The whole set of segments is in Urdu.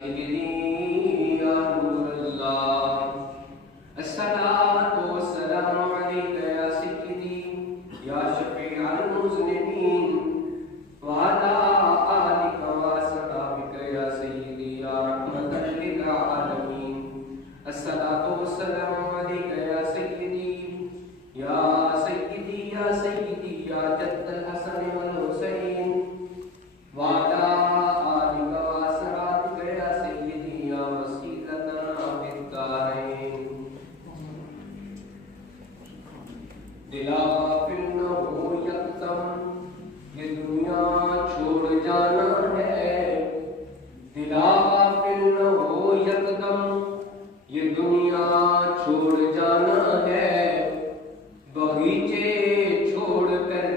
سيدي يا نور الله الصلاة والسلام عليك يا سيدي يا شفيع المذنبين وعلى آلك وأصحابك يا سيدي يا رحمة للعالمين الصلاة والسلام عليك يا سيدي يا سيدي يا سيدي يا جد الحسن والحسين وعلى دل غافل نہ ہو یکدم یہ دنیا چھوڑ جانا ہے، دل غافل نہ ہو یکدم یہ دنیا چھوڑ جانا ہے، باغیچے چھوڑ کر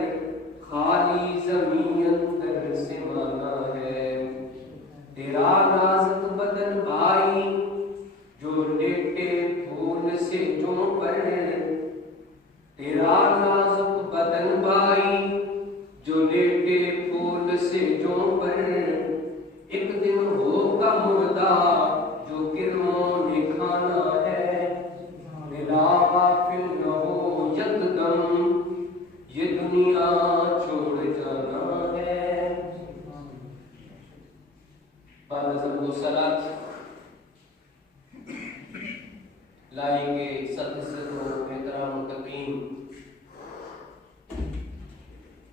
خالی زمین اندر سمانا ہے، تیرا نازک بدن بھائی جو لیٹے پھول سے جو پر، تیرا نازک بدن بھائی جو لیٹے پھول سے جو پر، ایک دن ہوگا مردہ جو کرموں نے کھانا ہے، دلا غافل نہ ہو یکدم یہ دنیا چھوڑ جانا ہے۔ بعد ازم دو صلات لائیں گے صد محترم متقین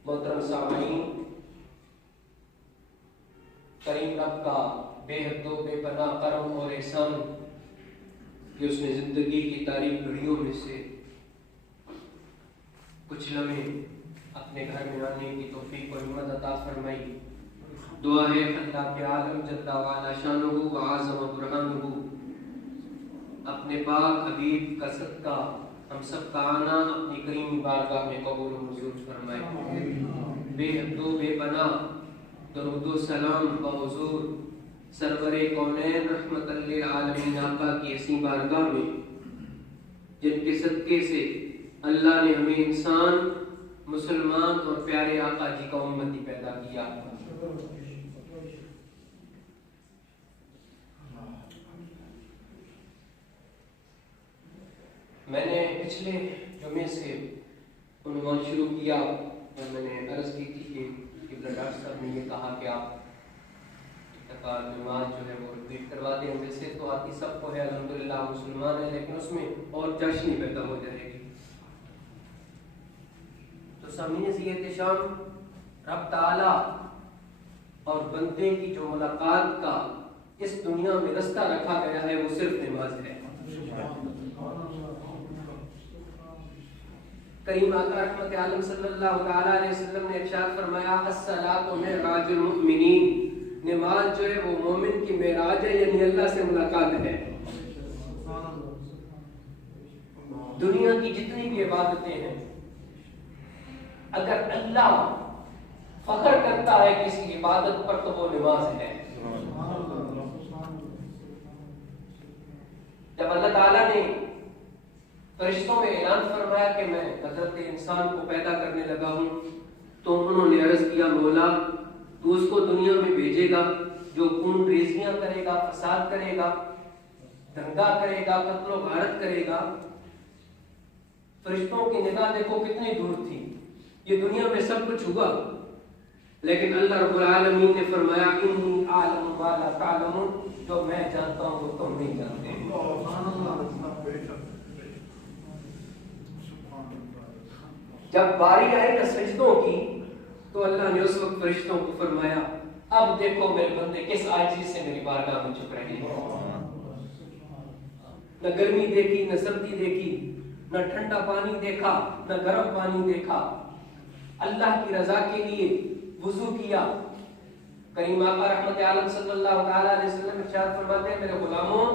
محترم سامعین، کریم رب کا بے حد و بے پناہ کرم اور احسان کہ اس نے زندگی کی تاریک گھڑیوں میں سے کچھ لمحے اپنے گھر میں آنے کی توفیق و ہمت عطا فرمائی۔ دعا ہے اللہ کے عالم جل وعلا شانہ و اعظم برہانہ اپنے پاک حبیب کا صدقہ ہم سب کا آنا اپنی کریم بارگاہ میں قبول و منظور فرمائے۔ بے حد و بے پناہ درود و سلام بحضور سرور کونین رحمت للعالمین آقا کی ایسی بارگاہ میں جن کے صدقے سے اللہ نے ہمیں انسان مسلمان اور پیارے آقا جی کا امتی پیدا کیا۔ میں نے پچھلے جمعے سے عنوان شروع کیا اور میں نے عرض کی تھی کہ ڈاکٹر صاحب نے یہ کہا کہ آپ اتقار نماز جو ہے وہ ریپیٹ کروا دیں، ویسے تو آتی سب کو ہے الحمدللہ مسلمان ہے، لیکن اس میں اور جشنی پیدا ہو جائے گی۔ تو سامعین سے یہ احتشام رب تعالی اور بندے کی جو ملاقات کا اس دنیا میں رستہ رکھا گیا ہے وہ صرف نماز ہے۔ کریم آقا رحمت عالم صلی اللہ تعالی علیہ وسلم نے ارشاد فرمایا الصلاۃ معراج المؤمنین، نماز جو ہے وہ مومن کی معراج ہے، یعنی اللہ سے ملاقات ہے۔ دنیا کی جتنی بھی عبادتیں ہیں اگر اللہ فخر کرتا ہے کسی عبادت پر تو وہ نماز ہے۔ جب اللہ تعالیٰ نے فرشتوں میں اعلان فرمایا کہ میں حضرت انسان کو پیدا کرنے لگا ہوں تو انہوں نے عرض کیا مولا تو اس کو دنیا میں بھیجے گا جو خون ریزیاں کرے گا، فساد کرے گا، دنگا کرے گا، قتل و غارت کرے گا۔ فرشتوں کی نگاہ دیکھو کتنی دور تھی، یہ دنیا میں سب کچھ ہوا، لیکن اللہ رب العالمین نے فرمایا انی اعلم ما لا تعلمون، جو میں جانتا ہوں وہ تم نہیں جانتے۔ جب باری آئی نا سجدوں کی تو اللہ نے اس وقت فرشتوں کو فرمایا اب دیکھو میرے بندے کس عاجزی سے میری بارگاہ میں جھک رہے ہیں۔ نہ گرمی دیکھی، نہ سردی دیکھی، نہ ٹھنڈا پانی دیکھا، نہ گرم پانی دیکھا، اللہ کی رضا کے لیے وضو کیا۔ کریم آقا رحمت عالم صلی اللہ تعالی علیہ وسلم ارشاد فرماتے ہیں میرے غلاموں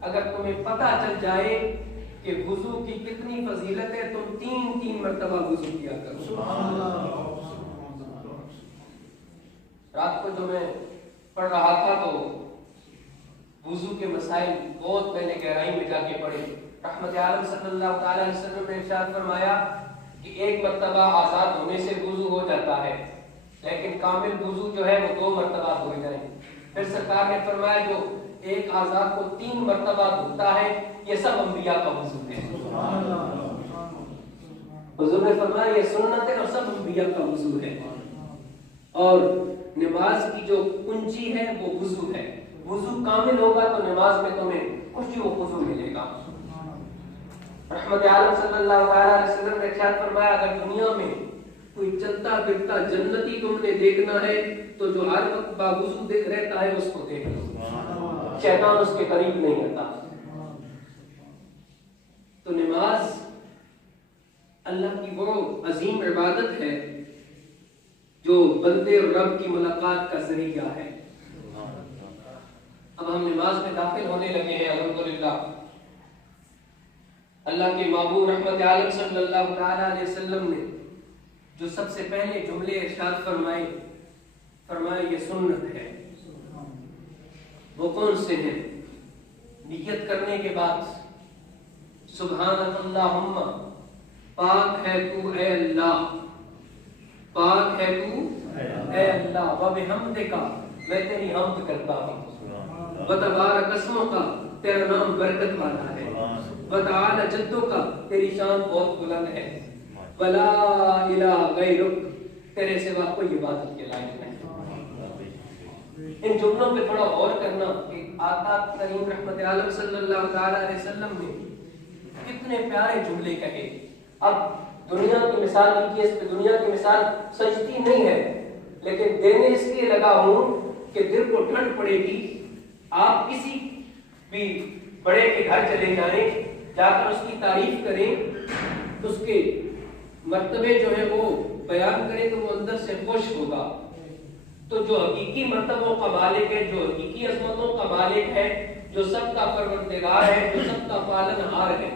اگر تمہیں پتہ چل جائے کہ وضو کی کتنی فضیلت ہے تم 3 مرتبہ وضو کیا کرو۔ رات کو جو میں پڑھ رہا تھا تو وضو کے مسائل بہت میں نے گہرائی میں جا کے پڑھے۔ رحمت عالم صلی اللہ تعالی علیہ وسلم نے ارشاد فرمایا کہ 1 مرتبہ آزاد ہونے سے وضو ہو جاتا ہے، لیکن کامل وضو جو ہے وہ 2 مرتبہ دھوئے جائیں۔ پھر سرکار نے فرمایا جو ایک اعضاء کو 3 مرتبہ دھوتا ہے یہ سب انبیاء کا وضو ہے. حضور نے فرمایا یہ سنت ہے اور سب انبیاء کا وضو ہے. اور نماز کی جو کنجی ہے وہ وضو ہے. وضو کامل ہوگا تو نماز میں تمہیں خوشی و خضوع ملے گا. رحمت عالم صلی اللہ علیہ وسلم نے ارشاد فرمایا اگر دنیا میں کوئی چلتا پھرتا جنتی تم نے دیکھنا ہے تو جو ہر وقت باوضو رہتا ہے اس کو دیکھ لو. شیطان اس کے قریب نہیں آتا. تو نماز اللہ کی وہ عظیم عبادت ہے جو بندے اور رب کی ملاقات کا ذریعہ ہے. اب ہم نماز میں داخل ہونے لگے ہیں الحمدللہ. اللہ کے محبوب رحمت عالم صلی اللہ تعالی علیہ وسلم نے جو سب سے پہلے جملے ارشاد فرمائے یہ سنت ہے. وہ کون سے ہیں؟ نیت کرنے کے بعد سبحانک اللہم پاک ہے تو اے اللہ، پاک ہے تو اے اللہ، وبحمدک میں تیری حمد کرتا ہوں، وتبارک اسمک تیرا نام برکت والا ہے، وتعالی جدک تیری شان بہت بلند ہے، ولا الہ غیرک تیرے سوا کوئی عبادت کے لائق نہیں. ان جملوں پہ تھوڑا غور کرنا کہ آقا کریم رحمت عالم صلی اللہ تعالی علیہ وسلم نے کتنے پیارے جملے کہے. اب دنیا کی مثال لیجیے، اس پہ دنیا کی مثال سجتی نہیں ہے لیکن دینے اس لیے لگا ہوں کہ دل کو ٹھنڈ پڑے گی. آپ کسی بھی بڑے کے گھر چلے جائیں، جا کر اس کی تعریف کریں، اس کے مرتبے جو ہے وہ بیان کریں تو وہ اندر سے خوش ہوگا. تو جو حقیقی مرتبوں کا مالک ہے، جو حقیقی عظمتوں کا مالک ہے، جو سب کا پروردگار ہے، جو سب کا پالن ہار ہے،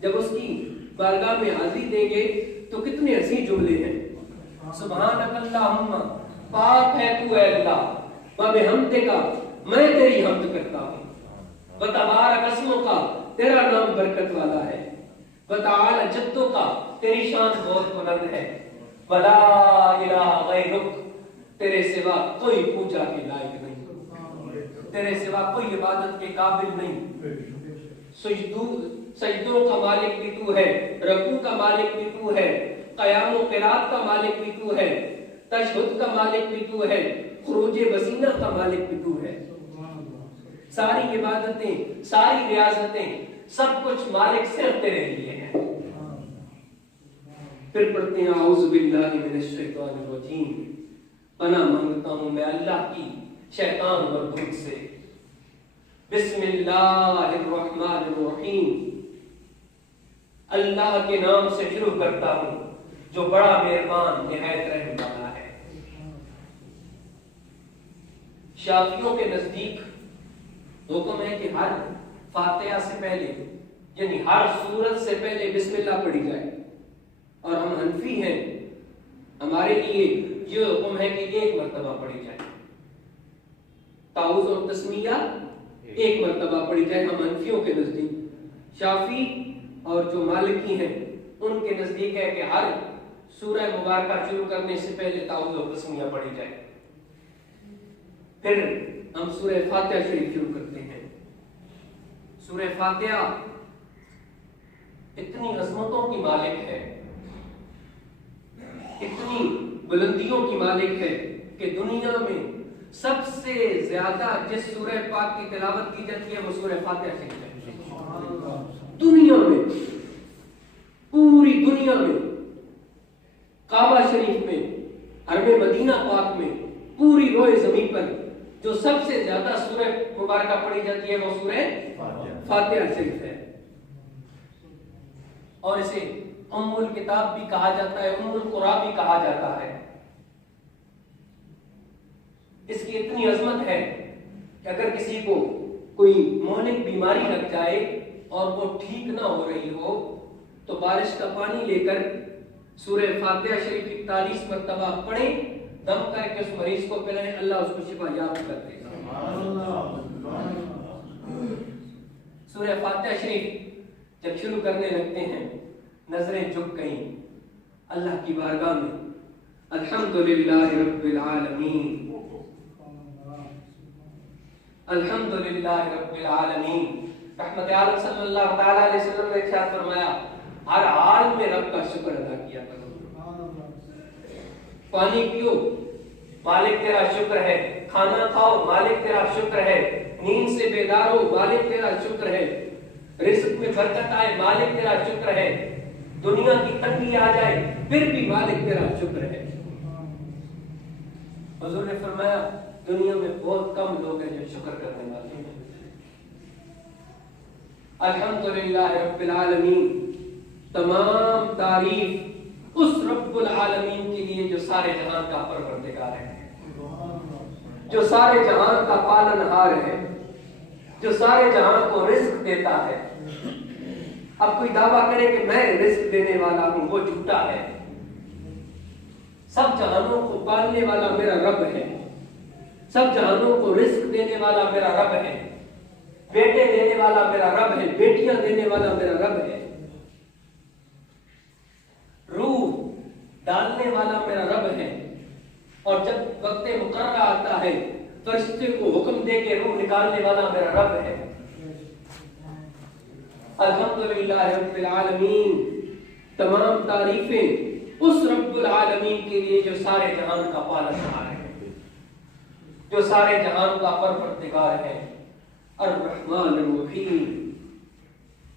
جب اس کی بارگاہ میں حاضری دیں گے تو کتنے عظیم جملے ہیں. سبحانک اللہم پاک ہے تو اے اللہ، وبحمدک میں تیری حمد کرتا ہوں، وتبارک اسمک تیرا نام برکت والا ہے، وتعالی جدک تیری شان بہت بلند ہے، ولا الہ غیرک تیرے سوا کوئی پوجا کے لائق نہیں، تیرے سوا کوئی عبادت کے قابل نہیں. سجدوں کا مالک بھی تو ہے، رکوع کا مالک بھی تو ہے، قیام و قرات کا مالک بھی تو ہے، تشہد کا مالک بھی تو ہے، خروج بسینہ کا مالک بھی تو ہے. ساری عبادتیں، ساری ریاضتیں، سب کچھ مالک صرف تیرے لیے ہیں. پھر پڑھتے ہیں اعوذ باللہ من الشیطان الرجیم، پناہ مانگتا ہوں میں اللہ کی شیطان مردود سے. بسم اللہ الرحمن الرحیم، اللہ کے نام سے شروع کرتا ہوں جو بڑا مہربان نہایت رحم والا ہے. شافعیوں کے نزدیک حکم ہے کہ ہر فاتحہ سے پہلے یعنی ہر سورت سے پہلے بسم اللہ پڑھی جائے، اور ہم حنفی ہیں، ہمارے لیے یہ حکم ہے کہ 1 مرتبہ پڑھی جائے. تعوذ اور تسمیہ 1 مرتبہ پڑھی جائے ہم حنفیوں کے نزدیک. شافعی اور جو مالکی ہیں ان کے نزدیک ہے کہ ہر سورہ مبارکہ شروع کرنے سے پہلے تعوذ اور تسمیہ پڑھی جائے. پھر ہم سورہ فاتحہ شریف شروع کرتے ہیں. سورہ فاتحہ اتنی عظمتوں کی مالک ہے، اتنی بلندیوں کی مالک ہے کہ دنیا میں سب سے زیادہ جس سورہ پاک کی تلاوت کی جاتی ہے وہ سورہ فاتحہ شریف ہے. دنیا میں، پوری دنیا میں، کعبہ شریف میں، حرم مدینہ پاک میں، پوری روئے زمین پر جو سب سے زیادہ سورہ مبارکہ پڑھی جاتی ہے وہ سورہ فاتحہ شریف ہے. اور اسے ام الکتاب بھی کہا جاتا ہے، ام القرآن بھی کہا جاتا ہے. اس کی اتنی عظمت ہے کہ اگر کسی کو کوئی مہلک بیماری لگ جائے اور وہ ٹھیک نہ ہو رہی ہو تو بارش کا پانی لے کر سورہ فاتحہ شریف 41 مرتبہ پڑھیں، دم کر کے اس مریض کو پلائیں، اللہ اس کو شفا یاب کر دے گا. سورہ فاتحہ شریف جب شروع کرنے لگتے ہیں نظریں جھک گئیں اللہ کی بارگاہ میں. الحمدللہ رب العالمین الحمدللہ رب العالمین. رحمت عالم صلی اللہ تعالی علیہ وسلم نے ارشاد فرمایا ہر حال میں رب کا شکر ادا کیا کرو. پانی پیو مالک تیرا شکر ہے، کھانا کھاؤ مالک تیرا شکر ہے، نیند سے بیدار ہو مالک تیرا شکر ہے، رزق میں برکت آئے مالک تیرا شکر ہے، دنیا کی تنگی آ جائے پھر بھی مالک تیرا شکر ہے. حضور نے فرمایا دنیا میں بہت کم لوگ ہیں جو شکر کرنے والے ہیں. الحمدللہ رب العالمین. تمام تعریف اس رب العالمین کے لیے جو سارے جہان کا پروردگار ہے، جو سارے جہان کا پالنہار ہے، جو سارے جہان کو رزق دیتا ہے. اب کوئی دعویٰ کرے کہ میں رزق دینے والا ہوں، وہ جھوٹا ہے. سب جہانوں کو پالنے والا میرا رب ہے، سب جہانوں کو رزق دینے والا میرا رب ہے، بیٹے دینے والا میرا رب ہے، بیٹیاں دینے والا میرا رب ہے، روح ڈالنے والا میرا رب ہے. اور جب وقت مقررہ آتا ہے فرشتے کو حکم دے کے روح نکالنے والا میرا رب ہے. الحمدللہ رب العالمین. تمام تعریفیں اس رب العالمین کے لیے جو سارے جہان کا پالنہار ہے، جو سارے جہان کا پروردگار ہے، الرحمن الرحیم.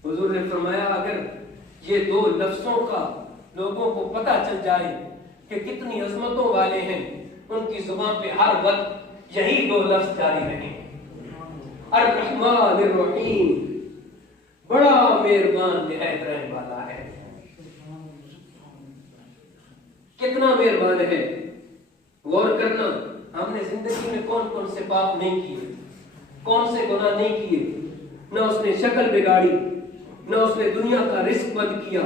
حضور نے فرمایا اگر یہ دو لفظوں کا لوگوں کو پتہ چل جائے کہ کتنی عظمتوں والے ہیں، ان کی زبان پہ ہر وقت یہی دو لفظ جاری رہیں. الرحمن الرحیم. بڑا مہربان نہایت رحم والا ہے. کتنا مہربان ہے. غور کرنا ہم نے زندگی میں کون کون سے پاپ نہیں کیے، کون سے گناہ نہیں کیے. نہ اس نے شکل بگاڑی، نہ اس نے دنیا کا رزق بند کیا،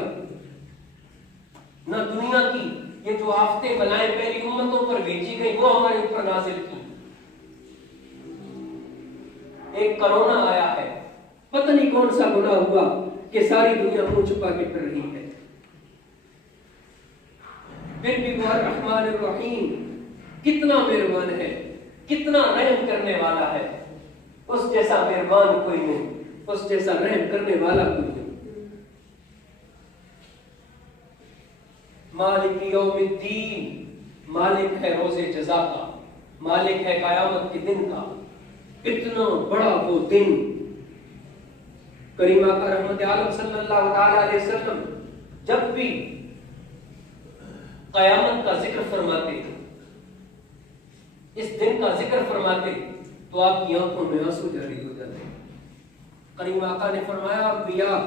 نہ دنیا کی یہ جو آفتیں بلائیں پہلی امتوں پر بھیجی گئی وہ ہمارے اوپر نازل کی. ایک کرونا آیا ہے، پتہ نہیں کون سا گناہ ہوا کہ ساری دنیا منہ چھپا کے پھر رہی ہے. پھر بھی وہ الرحمن الرحیم کتنا مہربان ہے، کتنا رحم کرنے والا ہے. اس جیسا مہربان کوئی نہیں، اس جیسا رحم کرنے والا کوئی نہیں. مالک یوم الدین. مالک ہے روز جزا کا، مالک ہے قیامت کے دن کا. اتنا بڑا وہ دن. کریم آقا رحمت عالم صلی اللہ تعالی علیہ وسلم جب بھی قیامت کا ذکر فرماتے، اس دن کا ذکر فرماتے تو آپ کی آنکھوں میں آنسو جاری ہو جاتے. کریم آقا نے فرمایا انبیاء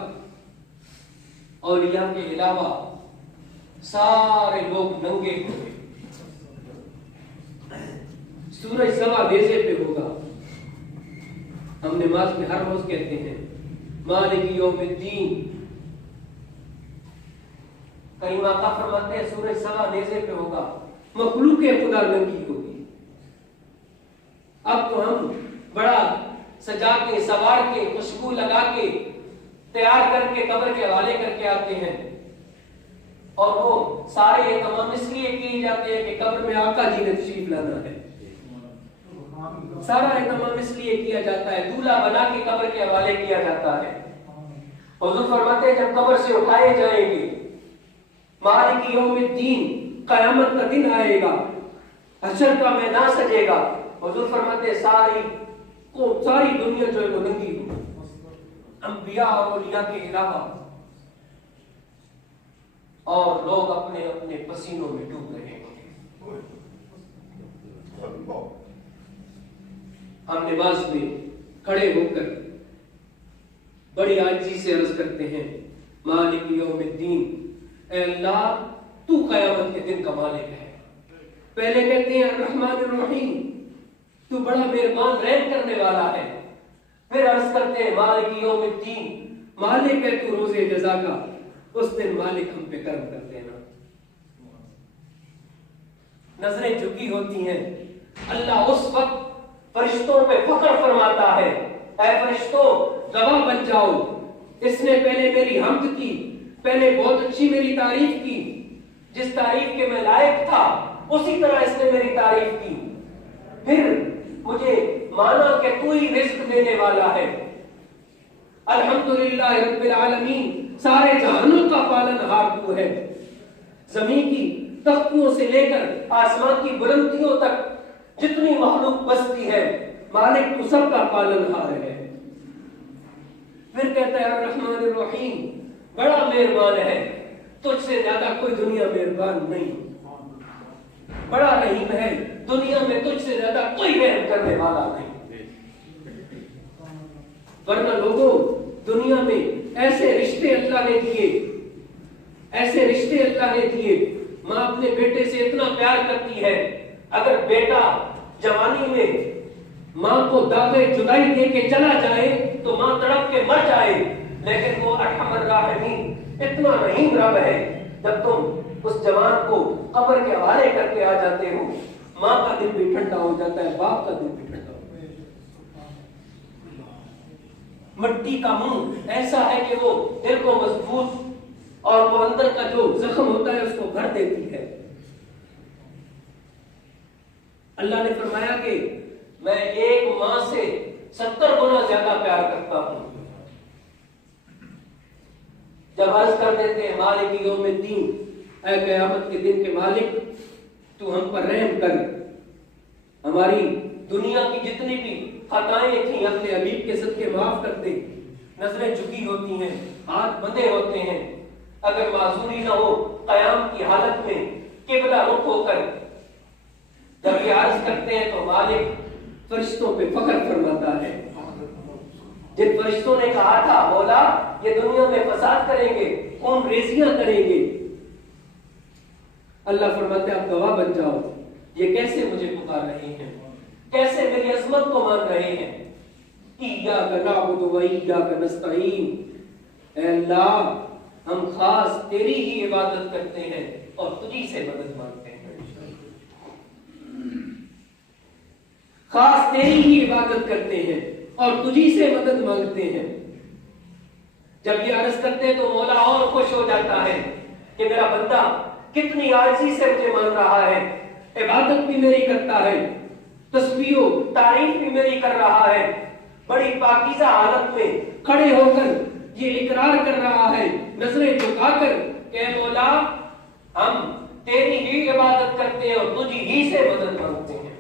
اولیاء کے علاوہ سارے لوگ ننگے ہوں گے، سورج سوا نیزے پہ ہوگا. ہم نماز میں ہر روز کہتے ہیں مالک یوم الدین. کریم آقا فرماتے ہیں سورج سوا نیزے پہ ہوگا، مخلوق خدا ننگی ہوگی. اب تو ہم بڑا سجا کے سوار کے خوشبو لگا کے تیار کر کے قبر کے حوالے کر کے آتے ہیں، اور وہ سارے اہتمام اس لیے کیے جاتے ہیں کہ قبر میں آقا جی نے تشریف لانا ہے. سارا اہتمام اس لیے کیا جاتا ہے، دولہا بنا کے قبر کے حوالے کیا جاتا ہے. حضور فرماتے ہیں جب قبر سے اٹھائے جائیں گے، مالک یوم الدین قیامت کا دن آئے گا، حشر کا میدان سجے گا. حضور فرماتے ہیں ساری دنیا جو ہے وہ ننگی ہو، انبیاء اور اولیاء کے علاوہ، اور لوگ اپنے اپنے پسینوں میں ڈوب رہے ہیں. ہم نماز میں کھڑے ہو کر بڑی عاجزی سے عرض کرتے ہیں مالک یوم الدین. اے اللہ تو قیامت کے دن کا مالک ہے. پہلے کہتے ہیں الرحمن الرحیم، تو بڑا مہربان رحم کرنے والا ہے. پھر عرض کرتے ہیں مالک یوم الدین، مالک ہے تو روز جزا کا. اس دن مالک ہم پہ کرم کر دینا. نظریں جھکی ہوتی ہیں. اللہ اس وقت فرشتوں پہ فخر فرماتا ہے اے فرشتوں گواہ بن جاؤ، اس نے پہلے میری حمد کی، پہلے بہت اچھی میری تعریف کی، جس تعریف کے میں لائق تھا اسی طرح اس نے میری تعریف کی. پھر مجھے مانا کہ تو ہی رزق دینے والا ہے۔ الحمدللہ رب العالمین، سارے جہانوں کا پالن ہار تو ہے۔ زمین کی تختوں سے لے کر آسمان کی بلندیوں تک جتنی مخلوق بستی ہے، مالک تو سب کا پالن ہار ہے۔ پھر کہتا ہے الرحمن الرحیم، بڑا مہربان ہے، تجھ سے زیادہ کوئی دنیا مہربان نہیں، بڑا رحیم ہے، دنیا میں تجھ سے زیادہ کوئی رحم کرنے والا نہیں۔ ورنہ لوگوں، دنیا میں ایسے رشتے اللہ نے دیے، ایسے رشتے اللہ نے دیے۔ ماں اپنے بیٹے سے اتنا پیار کرتی ہے، اگر بیٹا جوانی میں ماں کو داغے جدائی دے کے چلا جائے تو ماں تڑپ کے مر جائے، لیکن وہ ارحم الراحمین اتنا رحیم رب ہے، جب تم اس جوان کو قبر کے حوالے کر کے آ جاتے ہو، ماں کا دل بھی ٹھنڈا ہو جاتا ہے، باپ کا دل بھی ٹھنڈا ہو جاتا ہے۔ مٹی کا منہ ایسا ہے کہ وہ دل کو مضبوط اور وہ اندر کا جو زخم ہوتا ہے اس کو بھر دیتی ہے۔ اللہ نے فرمایا کہ میں ایک ماں سے 70 گنا زیادہ پیار کرتا ہوں۔ جب عرض کر دیتے ہیں مالک یوم الدین، اے قیامت کے دن کے مالک، تو ہم پر رحم کر، ہماری دنیا کی جتنی بھی خطائیں تھیں اپنے حبیب کے صدقے معاف کر دے۔ نظریں جھکی ہوتی ہیں، ہاتھ بندھے ہوتے ہیں، اگر معذوری نہ ہو قیام کی حالت میں قبلہ رخ ہو کر جب یہ عرض کرتے ہیں تو مالک فرشتوں پہ فخر فرماتا ہے۔ جن فرشتوں نے کہا تھا مولا یہ دنیا میں فساد کریں گے، خون ریزیاں کریں گے، اللہ فرماتے ہیں آپ گواہ بن جاؤ، یہ کیسے مجھے پکار رہے ہیں، کیسے میری عظمت کو مان رہے ہیں۔ ایاک نعبد و ایاک نستعین، اے اللہ ہم خاص تیری ہی عبادت کرتے ہیں اور تجھی سے مدد مانگتے ہیں، خاص تیری ہی عبادت کرتے ہیں اور تجھی سے مدد مانگتے ہیں۔ جب یہ عرض کرتے ہیں تو مولا اور خوش ہو جاتا ہے کہ میرا بندہ کتنی عاجزی سے مجھے مان رہا ہے، عبادت بھی میری کرتا ہے، تسبیح و تعریف بھی میری کر رہا ہے، بڑی پاکیزہ حالت میں کھڑے ہو کر یہ اقرار کر رہا ہے، نظریں جھکا کر کہ اے مولا ہم تیری ہی عبادت کرتے ہیں اور تجھی ہی سے مدد مانگتے ہیں۔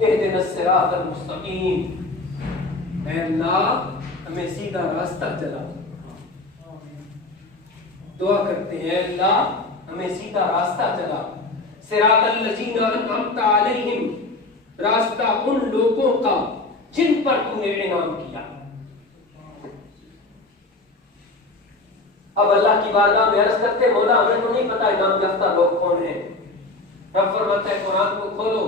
اہدنا الصراط المستقیم، اے اللہ ہمیں سیدھا راستہ چلا۔ دعا کرتے ہیں اے اللہ ہمیں سیدھا راستہ چلا۔ صراط الذین انعمت علیہم، راستہ ان لوگوں کا جن پر تو نے انعام کیا۔ اب اللہ کی بارگاہ میں عرض کرتے مولا ہمیں تو نہیں پتا انعام یافتہ لوگ کون ہیں۔ رب فرماتا ہے قرآن کو کھولو،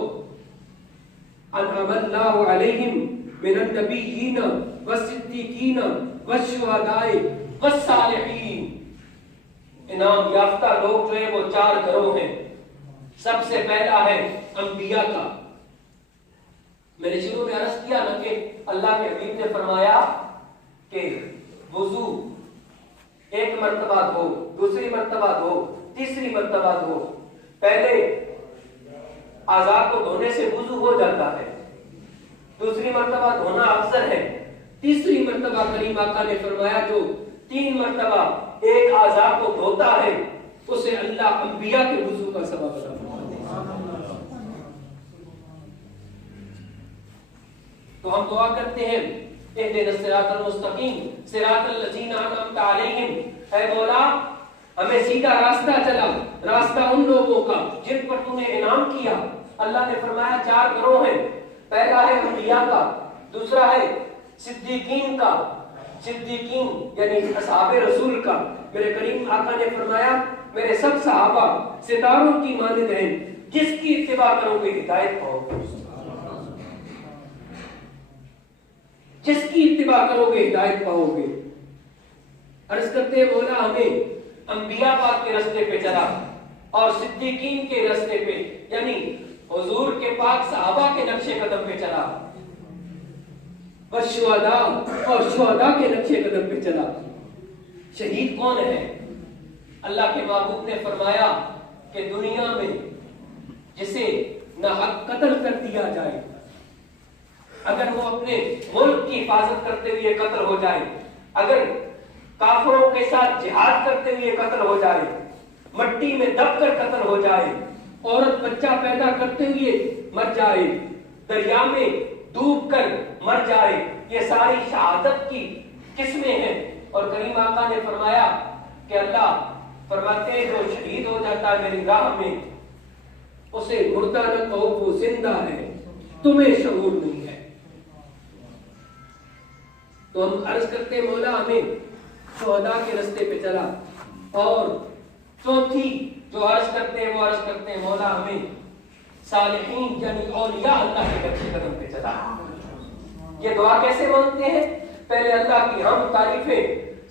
انعم اللہ علیہم من النبیین والصدیقین والشہداء والصالحین۔ انعام یافتہ لوگ جو ہیں وہ 4 گروہ ہیں۔ سب سے پہلا ہے انبیاء کا۔ میں نے شروع میں عرض کیا نا کہ اللہ کے حبیب نے فرمایا کہ وضو ایک مرتبہ دھو، دوسری مرتبہ دھو، تیسری مرتبہ دھو۔ پہلے اعضاء کو دھونے سے وضو ہو جاتا ہے، دوسری مرتبہ دھونا افضل ہے، تیسری مرتبہ کریم آقا نے فرمایا جو 3 مرتبہ ایک اعضاء کو دھوتا ہے اسے اللہ انبیاء کے وضو کا سبب بنا۔ تو ہم دعا کرتے ہیں اہدنا الصراط المستقیم صراط الذین انعمت علیہم، اے مولا ہمیں سیدھا راستہ چلا، راستہ ان لوگوں کا جن پر تو نے انعام کیا۔ اللہ نے فرمایا 4 گروہ ہیں، پہلا ہے انبیاء کا، دوسرا ہے صدیقین کا، صدیقین یعنی اصحاب رسول کا۔ میرے کریم آقا نے فرمایا میرے سب صحابہ ستاروں کی مانند ہیں، جس کی اتباع کرو گے ہدایت پاؤ گے، جس کی اتباع کرو گے ہدایت پاؤ گے۔ عرض کرتے ہیں مولا ہمیں انبیاء پاک کے راستے پہ چلا اور صدیقین کے راستے پہ یعنی حضور کے پاک صحابہ کے نقشے قدم پہ چلا، والشہداء اور شہداء کے نقشے قدم پہ چلا۔ شہید کون ہے؟ اللہ کے محبوب نے فرمایا کہ دنیا میں جسے نہ حق قتل کر دیا جائے، اگر وہ اپنے ملک کی حفاظت کرتے ہوئے قتل ہو جائے، اگر کافروں کے ساتھ جہاد کرتے ہوئے قتل ہو جائے، مٹی میں دب کر قتل ہو جائے، عورت بچہ پیدا کرتے ہوئے مر جائے، دریا میں ڈوب کر مر جائے، یہ ساری شہادت کی قسمیں ہیں۔ اور کریم آقا نے فرمایا کہ اللہ فرماتے ہیں جو شہید ہو جاتا ہے میری راہ میں، اسے مردہ نہ کہو وہ زندہ ہے، تمہیں شعور نہیں ہے۔ تو ہم عرض کرتے ہیں مولا ہمیں شہداء کے رستے پہ چلا، اور چوتھی جو عرض کرتے ہیں وہ عرض کرتے ہیں مولا ہمیں صالحین یعنی اولیاء اللہ کے نقش قدم پہ چلا۔ یہ دعا کیسے مانگتے ہیں؟ پہلے اللہ کی حمد تعریفیں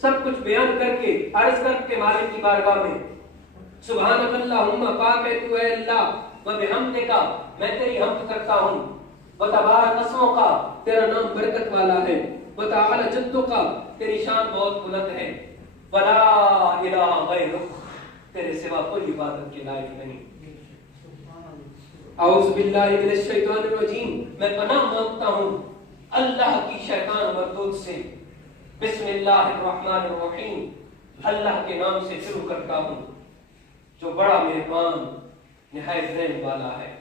سب کچھ بیان کر کے عرض کر کے مالک کی بارگاہ میں سبحانک اللہم، پاک ہے تو اے اللہ، و بحمدک، میں تیری حمد کرتا ہوں، و تبارک اسمک، تیرا نام برکت والا ہے، و تعالی جدک، تیری شان بہت بلند ہے، ولا الہ غیرک، تیرے سوا کوئی عبادت کے لائق نہیں۔ اعوذ باللہ من الشیطان الرجیم، میں پناہ مانگتا ہوں اللہ کی شیطان مردود سے۔ بسم اللہ الرحمن الرحیم، اللہ کے نام سے شروع کرتا ہوں جو بڑا مہربان نہایت رحم والا ہے۔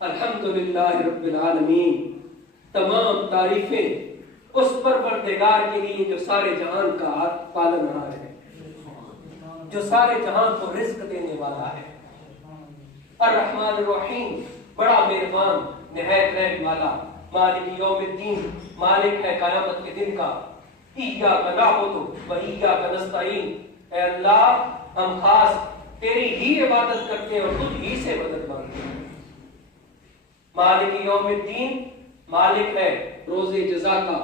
الحمدللہ رب العالمین، تمام تعریفیں اس پروردگار کے لیے جو سارے جہان کا پالنہار ہے، جو سارے جہان کو رزق دینے والا ہے۔ الرحمن الرحیم، بڑا مہربان نہایت رحم والا، مالک یوم الدین، مالک ہے قیامت کے دن کا۔ ایاک نعبد و ایاک نستعین، اے اللہ ہم خاص تیری ہی عبادت کرتے ہیں اور تجھ ہی سے مدد مانگتے ہیں۔ مالک یوم الدین، مالک ہے روز جزا کا،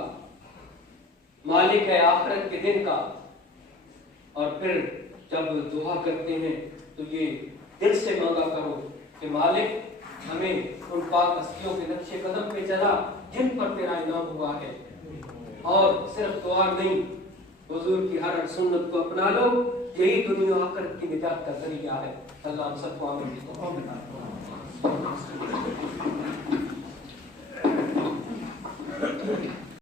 مالک ہے آخرت کے دن کا۔ اور پھر جب دعا کرتے ہیں تو یہ دل سے مانگا کرو کہ مالک ہمیں ان پاک ہستیوں کے نقش قدم پہ چلا جن پر تیرا انعام ہوا ہے، اور صرف دعا نہیں، حضور کی ہر سنت کو اپنا لو، یہی دنیا آخرت کی نجات کا ذریعہ ہے۔ اللہ ہم سب کو آمین۔